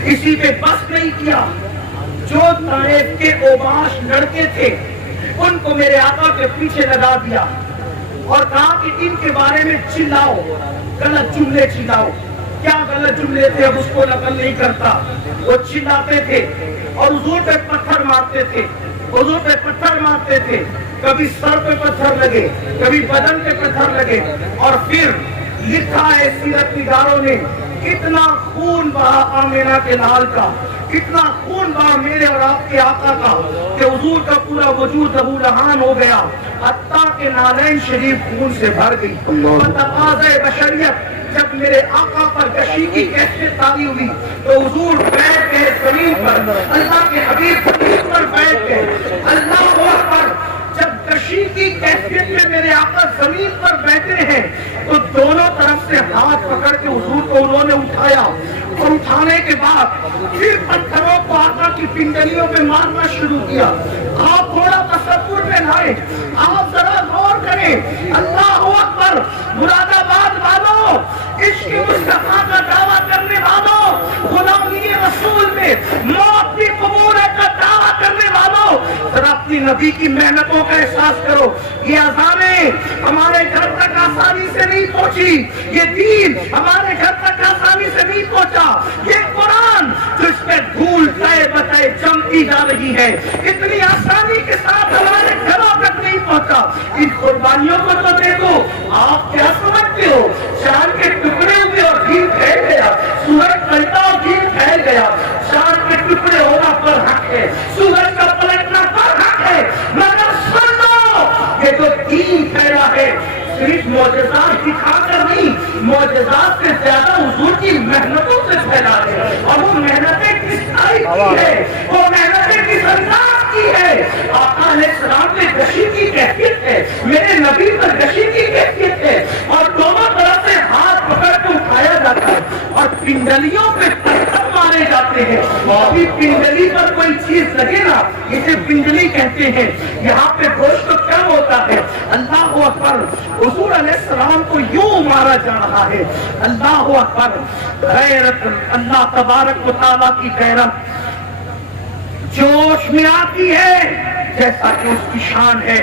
اسی پہ بس نہیں کیا, جو طائف کے اوباش لڑکے تھے ان کو میرے آقا کے پیچھے لگا دیا اور کہا کہ ان کے بارے میں چلاؤ, غلط جملے چلاؤ. کیا غلط جملے تھے اب اس کو نقل نہیں کرتا. وہ چلاتے تھے اور حضور پہ پتھر مارتے تھے, حضور پہ پتھر مارتے تھے. کبھی سر پہ پتھر لگے, کبھی بدن پہ پتھر لگے. اور پھر لکھا ہے سیرت نگاروں نے کتنا خون بہا آمینہ کے لال کا, کتنا خون بہا میرے اور آپ کے آقا کا, کہ حضور کا پورا وجود ابو لہان ہو گیا, حتیٰ کہ نالین شریف خون سے بھر گئی. تقاضۂ بشریت جب میرے آقا پر کشی کی کیفیت تاری ہوئی تو حضور بیٹھ گئے زمین پر, اللہ کے حبیب زمین پر بیٹھ گئے. اللہ اکبر, جب کشی کی کیفیت میں میرے آقا زمین پر بیٹھے ہیں تو دونوں طرف سے ہاتھ پکڑ کے حضور کو انہوں نے اٹھایا, اور اٹھانے کے بعد پھر پتھروں کو آقا کی پنڈلیوں پہ مارنا شروع کیا. آپ تھوڑا تصور میں لائیں, آپ ذرا غور کریں. اللہ اکبر, مراد آباد والوں, عشق مصطفیٰ کا دعویٰ کرنے والوں, غلامی رسول میں موت کی قبولیت کا دعویٰ کرنے والوں, ذرا اپنی نبی کی محنتوں کا احساس کرو. یہ اذانیں ہمارے گھر تک آسانی سے نہیں پہنچی, یہ دین ہمارے گھر تک آسانی سے نہیں پہنچا. یہ قرآن جو اس پہ دھول تائے بتائے جمتی جا رہی ہے اتنی آسانی کے ساتھ ہمارے گھروں تک نہیں پہنچا. ان قربانیوں کو تو دیکھو, آپ کیا سمجھتے ہو چاند کے ٹکڑے ہوئے اور دین پھیل گیا, سورج پلٹا اور دین پھیل گیا. چاند کے ٹکڑے ہونا پر حق ہے, سورج کا پلٹنا پر حق ہے, مگر سن لو یہ جو دین پھیلا ہے صرف معجزات دکھا کر نہیں, معجزات سے زیادہ حضور کی محنتوں سے پھیلا ہے. اور وہ محنتیں کس طرح کی ہے, وہ محنتیں کس انداز کی ہے. آقا علیہ السلام پہ کشی کی کیفیت ہے, میرے نبی پر کشی کی کیفیت ہے, اور دونوں طرف سے ہاتھ پکڑ کے اٹھایا جاتا ہے اور پنڈلیوں پہ پتھر مارے جاتے ہیں. ابھی پنڈلی پر کوئی چیز لگے نا, اسے پنڈلی کہتے ہیں. یہاں پہ گوشت تو کم ہوتا ہے. اللہ اکبر, حضور علیہ السلام کو یوں مارا جا رہا ہے. اللہ اکبر, غیرت اللہ تبارک و تعالیٰ کی غیرت جوش میں آتی ہے جیسا کہ اس کی شان ہے.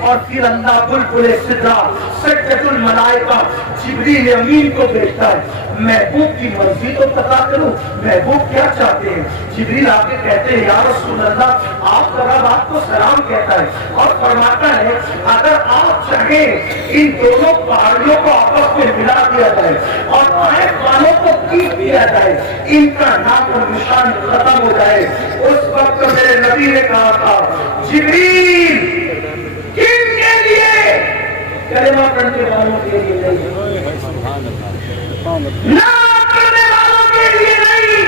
اور پھر اللہ بلبل صدرا سجدۃ الملائکہ جبریل امین کو بھیجتا ہے, محبوب کی مرضی تو پتا کرو, محبوب کیا چاہتے ہیں. جبریل آگے کہتے ہیں یا رسول اللہ, آپ کا رب آپ کو سلام کہتا ہے اور فرماتا ہے اگر آپ چاہیں ان دونوں پہاڑیوں کو آپس میں ملا دیا جائے اور طائف والوں کو پیٹ دیا جائے, ان کا نام اور نشان ختم ہو جائے. اس وقت میرے نبی نے کہا تھا جبریل کن کے لیے, کلمہ پڑھنے والوں کے لیے نہیں, نام کرنے والوں کے لیے نہیں,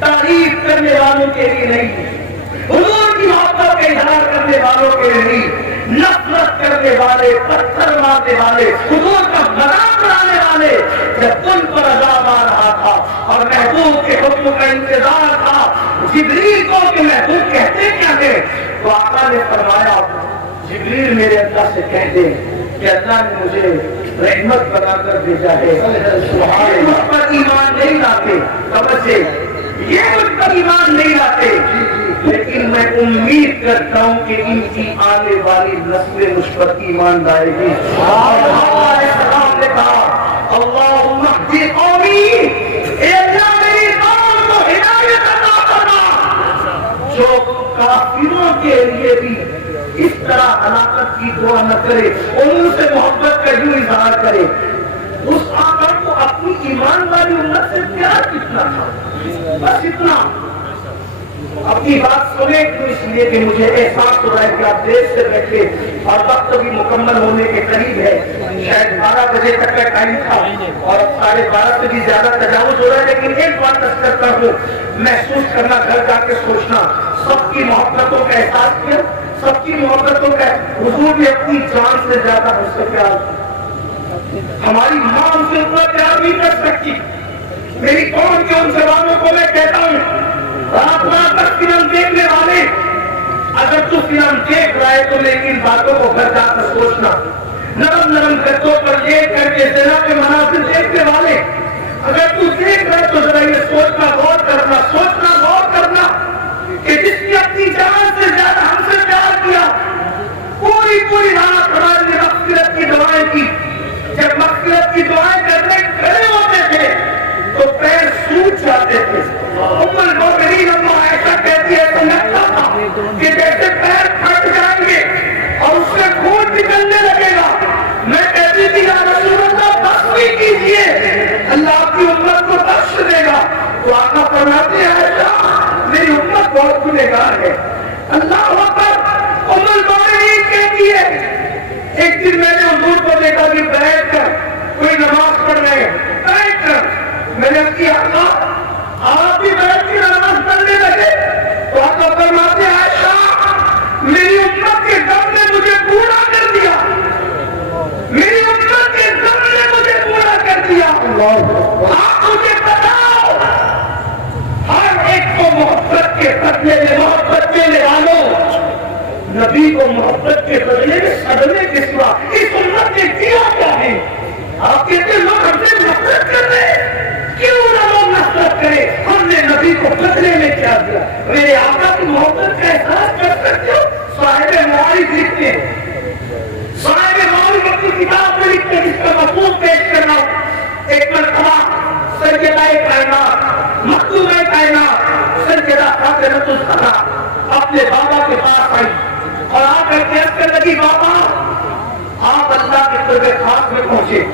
تعریف کرنے والوں کے لیے نہیں, حضور کی محبت کا اظہار کرنے والوں کے لیے نہیں, نفرت کرنے والے, پتھر مارنے والے, حضور کا مذاق اڑانے والے. جب ان پر عذاب آ رہا تھا اور محبوب کے حکم کا انتظار تھا جبریل کو کہ محبوب کہتے کیا ہے, تو آقا نے فرمایا جبریل میرے اللہ سے کہہ دے کہ اللہ نے مجھے رحمت بنا کر بھیجا ہے. یہ مجھ پر ایمان نہیں لاتے, سمجھے, یہ مجھ پر ایمان نہیں لاتے, لیکن میں امید کرتا ہوں کہ ان کی آنے والی نسلیں مجھ پر ایمان لائے گی. محمد علیہ السلام نے کہا اللہم اہدی قومی، اے اللہ میری قوم کو ہدایت عطا فرما جو کافروں کے لیے بھی اس طرح ہلاکت کی دعا نہ کرے اور ان سے محبت کا یوں اظہار کرے. اس آقا کو اپنی ایمان والی امت سے پیار کتنا تھا، بس اتنا. اپنی بات سنیں تو اس لیے کہ مجھے احساس ہو رہا ہے کہ آپ دیر سے بیٹھے اور وقت بھی مکمل ہونے کے قریب ہے. شاید 12 بجے تک کا ٹائم تھا اور 12:30 سے بھی زیادہ تجاوز ہو رہا ہے. لیکن ایک بات عرض کرتا ہوں، محسوس کرنا، گھر جا کے سوچنا، سب کی محبتوں کا احساس کیا، سب کی محبتوں کا. حضور نے اپنی جان سے زیادہ ہم سے پیار کیا. ہماری ماں ہم سے اتنا پیار نہیں کر سکتی. میری قوم کے ان جوانوں کو میں کہتا ہوں، رات رات تک فلم دیکھنے والے، اگر تو فلم دیکھ رہا ہے تو میری ان باتوں کو گھر جا کر سوچنا. نرم نرم گدوں پر لیٹ کر کے زنا کے مناظر دیکھنے والے، اگر تو دیکھ رہا ہے تو ذرا یہ سوچنا، غور کرنا، سوچنا غور کرنا کہ جس نے اپنی جان سے زیادہ ہم سے پیار کیا، پوری رات ہمارے لیے مغفرت کی دعائیں کی. جب مغفرت کی دعائیں کرنے کھڑے ہوتے تھے تو پیر سوکھ جاتے تھے. ام المؤمنین اما عائشہ کہتی ہے تو لگتا تھا کہ جیسے پیر پھٹ جائیں گے اور اس سے خون نکلنے لگے گا. میں کہتی تھی یا رسول اللہ بخش بھی کیجیے، اللہ کی امت کو بخش دے گا. تو آقا فرماتے ہیں عائشہ میری امت بہت گنہگار ہے. اللہ اکبر. ام المؤمنین کہتی ہے ایک دن میں نے حضور کو دیکھا کہ بیٹھ کر کوئی نماز پڑھ رہے ہیں، بیٹھ کر. میں نے کیا آپ بھی بیٹھ کے نماز پڑھنے لگے. تو آقا فرماتے ہیں عائشہ میری امت کے غم نے مجھے پورا کر دیا، میری امت کے غم نے مجھے پورا کر دیا. آپ مجھے بتاؤ، ہر ایک کو محبت کے بدلے میں محبت دینے والوں، نبی کو محبت کے بدلے میں صدمے کے سوا اس امت نے کیا کیا ہے؟ آپ کہتے ہیں لوگ ہم سے نفرت کر رہے ہیں، کیوں نہ لوگ نفرت کرے؟ ہم نے نبی کو بدلے میں کیا دیا؟ میرے آقا کی محبت کا احساس کر سکتے ہو؟ صاحب معارف لکھتے ہیں، صاحب معارف اپنی کتاب میں لکھتے ہیں، جس کا مفہوم پیش کرنا. ایک مرتبہ سیدہ کائنات، مخدومہ کائنات سیدہ فاطمہ الزہرا اپنے بابا کے پاس آئی اور آپ کہنے لگی بابا آپ اللہ کے قرب خاص میں پہنچے،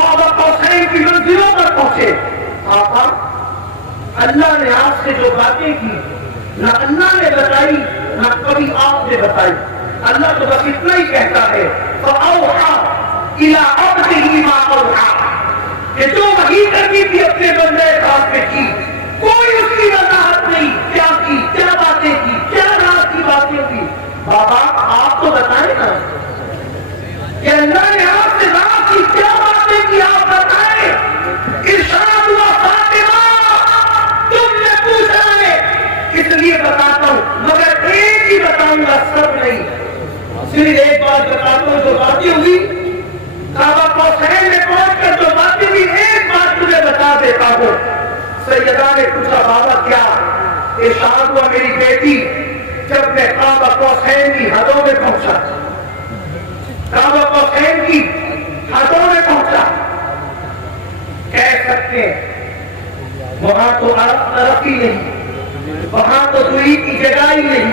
آپ حسین کی منزلوں پر پہنچے. آقا اللہ نے آپ سے جو باتیں کی نہ اللہ نے بتائی نہ کبھی آپ نے بتائی. اللہ تو بس اتنا ہی کہتا ہے فَأَوْحَى إِلَىٰ عَبْدِهِ مَا أَوْحَى کہ جو وحی کرنی تھی اپنے بندے خاص میں کی. کوئی اس کی وضاحت نہیں، کیا کی، کیا باتیں کی، کیا راز کی باتیں کی. بابا آپ تو بتائیں نا کہ اللہ نے آپ سے راز کی کیا باتیں کی، آپ بتائیں. ارشاد ہوا فاطمہ تم نے پوچھا ہے اس لیے بتاتا ہوں، مگر ایک ہی بتاؤں گا، سب نہیں. صرف ایک بات بتاتا ہوں جو باتیں ہوئی کعبہ قوسین میں پہنچ کر جو باتیں ہوئی، ایک بات تمہیں بتا دیتا ہوں. سیدہ نے پوچھا بابا کیا؟ ارشاد ہوا میری بیٹی جب میں کعبہ قوسین کی حدوں میں پہنچا، کعبہ قوسین کی حدوں میں پہنچا، کہہ سکتے ہیں وہاں تو طرف ہی نہیں، وہاں تو دوری کی جگہ ہی نہیں،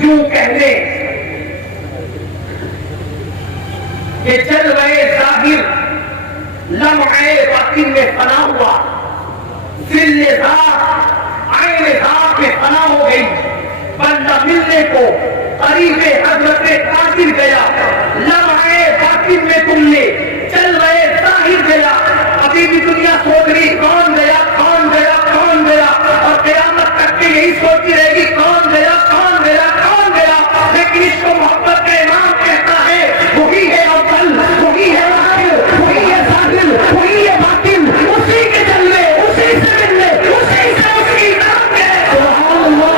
یوں کہنے کہ جلوے ظاہر لمحے باطن میں فنا ہوا، ذل ذات عین ذات میں فنا ہو گئی. بندہ ملنے کو قریب حضرت قادر گیا، لمحے باطن میں تم نے جلوے ظاہر گیا. ابھی بھی دنیا سوچ رہی کون گیا، کون گیا، کون گیا، اور قیامت تک کے یہی سوچتی رہے گی کون گیا، کون گیا، کون گیا. لیکن اس کو محبت کا امام کہتا ہے وہی ہے اول، وہی ہے آخر، وہی ہے ظاہر، وہی ہے باطن. اسی کے جلوے، اسی سے ملنے، اسی سے اس کی نام ہے. سبحان اللہ.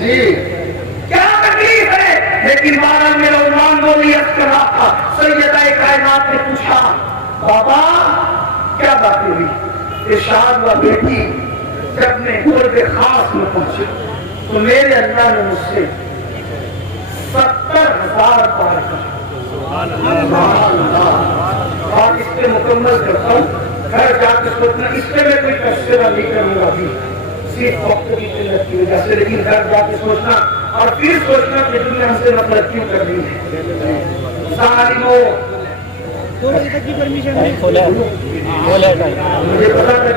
کیا تکلیف ہے؟ لیکن 12 میں عثمان بولی کر رہا تھا. سیدہ کائنات نے پوچھا بابا کیا بات ہوئی؟ ارشاد ہوا بیٹی جب میں قرب خاص میں پہنچی تو میرے اللہ نے مجھ سے 70,000 پار کر. بات اس پہ مکمل کرتا ہوں، گھر جا کے سوچنا. اس پہ میں کوئی تبصرہ نہیں کروں گا ابھی صرف وقت کی قلت کی وجہ سے، لیکن گھر جا کے سوچنا اور پھر سوچنا کہ دنیا ہم سے نفرت کیوں کر رہی ہے. ظالموں مجھے پتا تھا کہ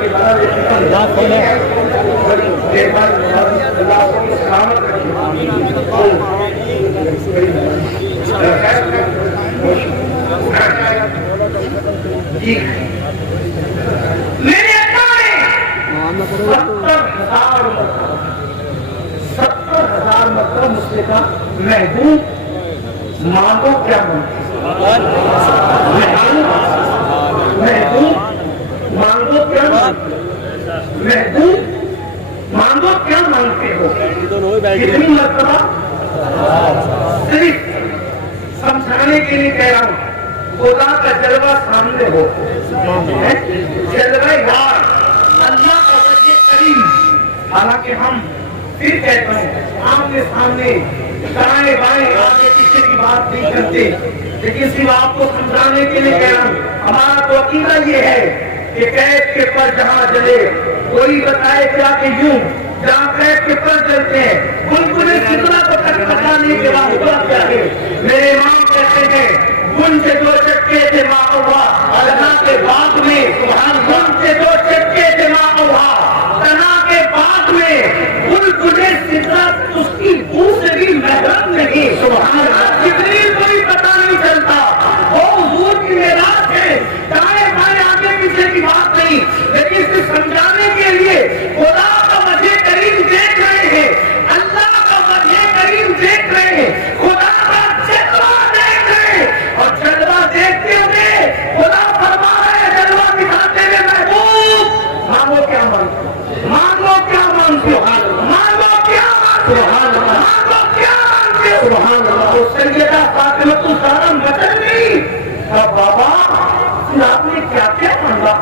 میرے 70,000 مرتبہ مجھ سے کہا محبوب مانگو کیا مانگتے، محبوب مانگو کیا مانگتے، محبوب مانگو کیا مانگتے ہو. کتنی مرتبہ؟ صرف سمجھانے کے لیے کہہ رہا ہوں. خدا کا جلوہ سامنے ہو، جلوہ یار اللہ کا وجہ کریم. حالانکہ ہم پھر کہتے ہیں آمنے سامنے دائیں بائیں آگے پیچھے کی بات نہیں کرتے، لیکن صرف آپ کو سمجھانے کے لیے کہہ رہا ہوں. ہمارا تو عقیدہ یہ ہے کہ قید کے پر جہاں جلے کوئی بتائے کیا کہ یوں جہاں قید کے پر جلتے ہیں بلبلیں کتنا کو تک بچانے کے بعد ہوا کیا ہے. میرے امام کہتے ہیں ان سے دو چکے تھے ماں ہوا تنا کے باغ میں، ان سے دو چکے تھے ماں ہوا تنا کے باغ میں، بلبلیں سدرت اس کی بو سے بھی محرم نہیں. سبحان اللہ. جبریل کو بھی پتہ نہیں چلتا وہ حضور کی معراج ہے، دائیں بائیں آگے پیچھے کی بات نہیں، لیکن اسے سمجھانے کے لیے خدا کا وجہ کریم دیکھ رہے ہیں، اللہ کا وجہ کریم دیکھ رہے ہیں، خدا کا جلوہ دیکھ رہے ہیں. اور جلوہ دیکھتے ہوئے خدا فرما رہے ہیں، جلوہ دکھاتے ہوئے محبوب مانگو کیا مانگتے ہو، مانگو کیا مانگتے ہو، مانگو کیا مانگتے ہو، مانگو کیا مانگتے ہو. سبحان اللہ. تو سیدہ فاطمہ الزہرا بچن گئی. بابا آپ نے کیا کیا مانگا؟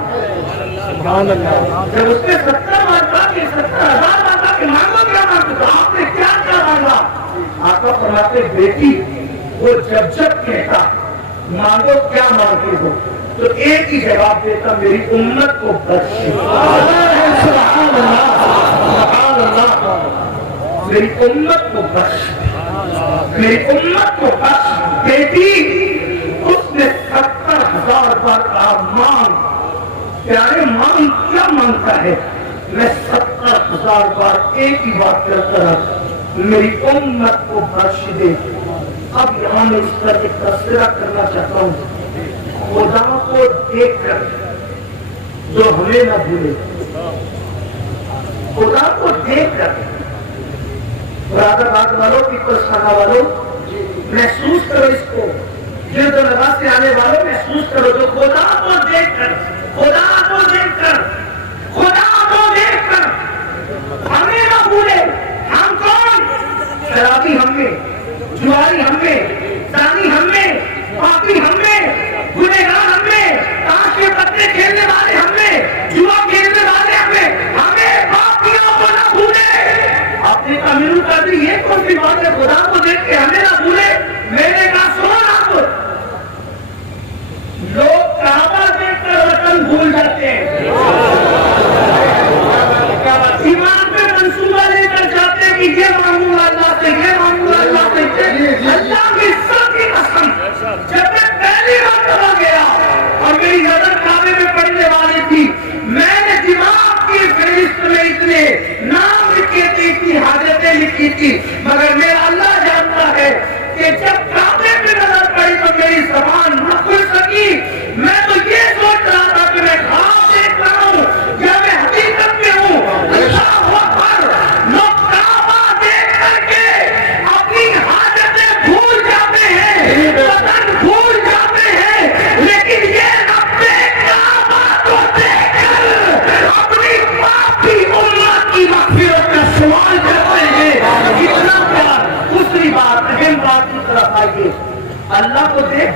سبحان اللہ. جب اس نے 70 مانگا کہ 70,000 مانگا کہ مانگو کیا مانگتے تو آپ نے کیا کیا مانگا؟ آقا فرماتے بیٹی وہ جب جب کہتا مانگو کیا مانگتے ہو تو ایک ہی جواب دیتا میری امت کو بخش. سبحان اللہ. سبحان اللہ. میری امت کو بخش، میری امت کو بخش. بیٹی اس نے 70,000 بار کہا مانگ. پیارے مانگ کیا مانگتا ہے؟ میں 70,000 بار ایک ہی بات کرتا رہا میری امت کو بخش دے. اب یہاں میں اس طرح ایک تذکرہ کرنا چاہتا ہوں. خدا کو دیکھ کر جو ہمیں نہ بھولے، خدا کو دیکھ کر برادر بات والوں پیپلز خانہ والوں محسوس کرو اس کو، جلد و نگاہ سے آنے والوں محسوس کرو جو خدا کو دیکھ کر، خدا کو دیکھ کر، خدا کو دیکھ کر ہمیں نہ بھولے. ہم کون؟ شرابی ہم میں، جواری ہم میں، زانی ہم میں، پاپی ہم میں، گنہگار ہم میں، تاش کے پتے کھیلنے والے ہم میں، جوا کھیلنے والے ہم میں. ہمیں باقیوں کو نہ بھولے. آپ نے کہا میرے قدر یہ کون سی بات ہے خدا کو دیکھ کے ہمیں نہ بھولے؟ میں نے کہا سن آپ لوگ کعبہ دیکھ کر وطن بھول جاتے اللہ کو دیکھ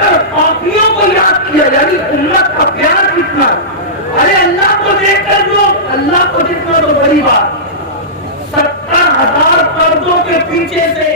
کر پاپیوں کو یاد کیا، یعنی امت کا پیار کتنا. ارے اللہ کو دیکھ کر اللہ کو دیکھنا تو بڑی بات. 70,000 پردوں کے پیچھے سے